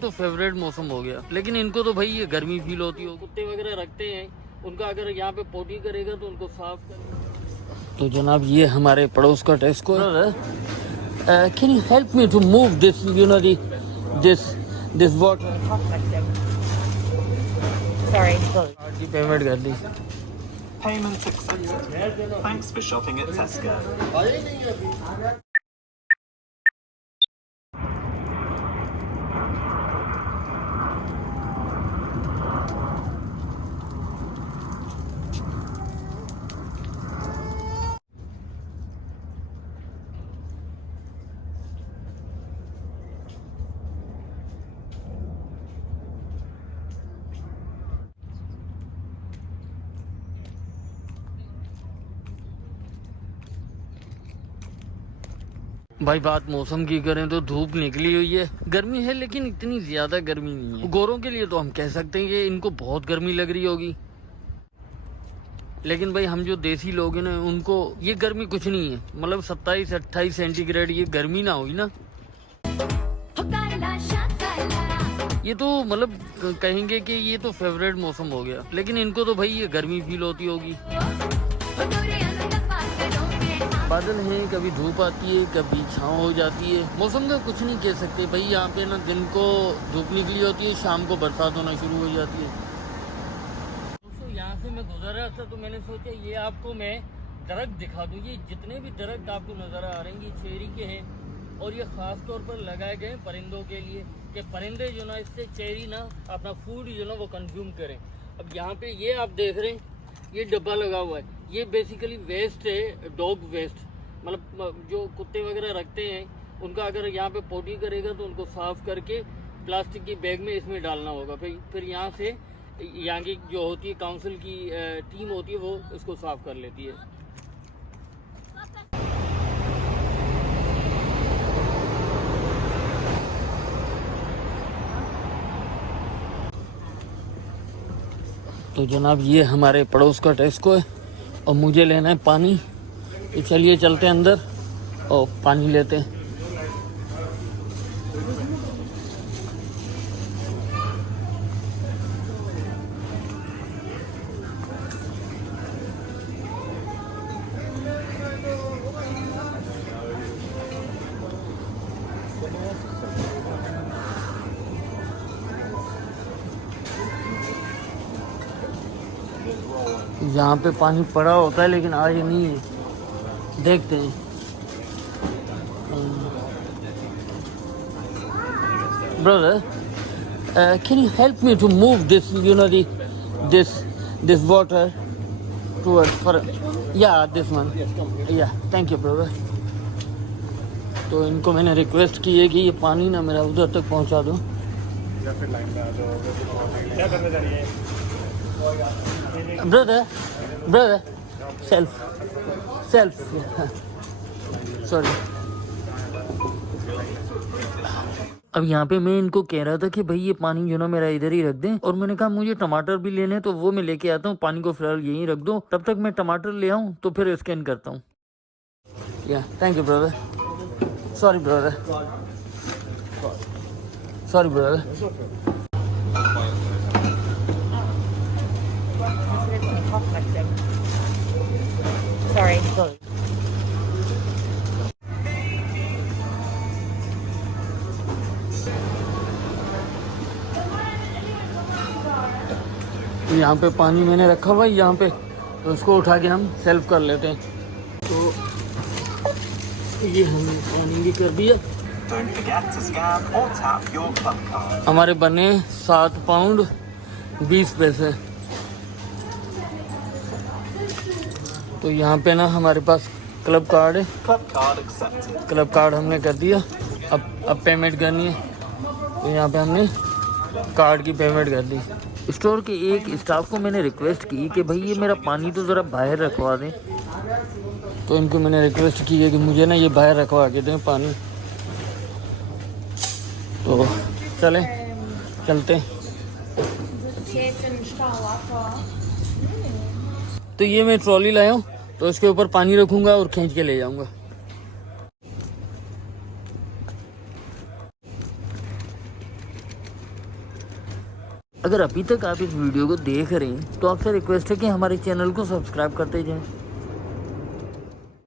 तो फेवरेट मौसम हो गया, लेकिन इनको तो भाई ये गर्मी फील होती हो। कुत्ते वगैरह रखते हैं, उनका अगर यहाँ पे पोटी करेगा तो उनको साफ कर। तो जनाब ये हमारे पड़ोस का टेस्को है। Can you help me to move this you know this water. Sorry. Card की पेमेंट कर दी। Payment accepted. Thanks for shopping at Tesco. भाई बात मौसम की करें तो धूप निकली हुई है, गर्मी है लेकिन इतनी ज्यादा गर्मी नहीं है। गोरों के लिए तो हम कह सकते हैं कि इनको बहुत गर्मी लग रही होगी, लेकिन भाई हम जो देसी लोग हैं ना उनको ये गर्मी कुछ नहीं है। मतलब 27-28 सेंटीग्रेड ये गर्मी ना हुई ना, ये तो मतलब कहेंगे कि ये तो फेवरेट मौसम हो गया, लेकिन इनको तो भाई ये गर्मी फील होती होगी। बादल हैं, कभी धूप आती है, कभी छाँव हो जाती है। मौसम का कुछ नहीं कह सकते भाई। यहाँ पे ना दिन को धूप निकली होती है, शाम को बरसात होना शुरू हो जाती है। दोस्तों यहाँ से मैं गुजर रहा था तो मैंने सोचा ये आपको मैं दरख्त दिखा दूँ। ये जितने भी दरख्त आपको नज़र आ रहे हैं ये चेरी के हैं, और ये ख़ास तौर पर लगाए गए परिंदों के लिए कि परिंदे जो ना इससे चेरी ना अपना फूड जो ना वो कंज्यूम करें। अब यहाँ पे ये आप देख रहे हैं ये डब्बा लगा हुआ है, ये बेसिकली वेस्ट है, डॉग वेस्ट। मतलब जो कुत्ते वगैरह रखते हैं उनका अगर यहाँ पे पोटी करेगा तो उनको साफ़ करके प्लास्टिक की बैग में इसमें डालना होगा। फिर यहाँ से यहाँ की जो होती है काउंसिल की टीम होती है वो इसको साफ़ कर लेती है। तो जनाब ये हमारे पड़ोस का टेस्को है और मुझे लेना है पानी, तो चलिए चलते हैं अंदर और पानी लेते हैं। यहाँ पे पानी पड़ा होता है लेकिन आज नहीं है, देखते हैं। Brother, can you help me to move this you know this water towards for yeah this one yeah thank you brother. तो इनको मैंने रिक्वेस्ट की है कि ये पानी ना मेरा उधर तक पहुँचा दो। Brother self sorry. अब यहाँ पे मैं इनको कह रहा था कि भाई ये पानी जो ना मेरा इधर ही रख दें, और मैंने कहा मुझे टमाटर भी लेने तो वो मैं लेके आता हूँ, पानी को फिलहाल यहीं रख दो, तब तक मैं टमाटर ले आऊँ तो फिर स्कैन करता हूँ। या thank you brother, sorry brother. Sorry. यहाँ पे पानी मैंने रखा हुआ है यहाँ पे, तो इसको उठा के हम सेल्फ कर लेते हैं। तो ये हमने पानी भी कर दिया। Don't forget to scan or tap your club card. हमारे बने 7 पाउंड 20 पैसे। तो यहाँ पे ना हमारे पास क्लब कार्ड है, Club card accepted. Club card हमने कर दिया। अब पेमेंट करनी है, तो यहाँ पे हमने कार्ड की पेमेंट कर दी। स्टोर के एक स्टाफ को मैंने रिक्वेस्ट की कि भाई ये मेरा पानी तो ज़रा बाहर रखवा दें, तो इनको मैंने रिक्वेस्ट की है कि मुझे ना ये बाहर रखवा के दें पानी। तो चलते हैं। तो ये मैं ट्रॉली लाया हूँ, तो इसके ऊपर पानी रखूँगा और खींच के ले जाऊँगा। अगर अभी तक आप इस वीडियो को देख रहे हैं तो आपसे रिक्वेस्ट है कि हमारे चैनल को सब्सक्राइब करते जाएं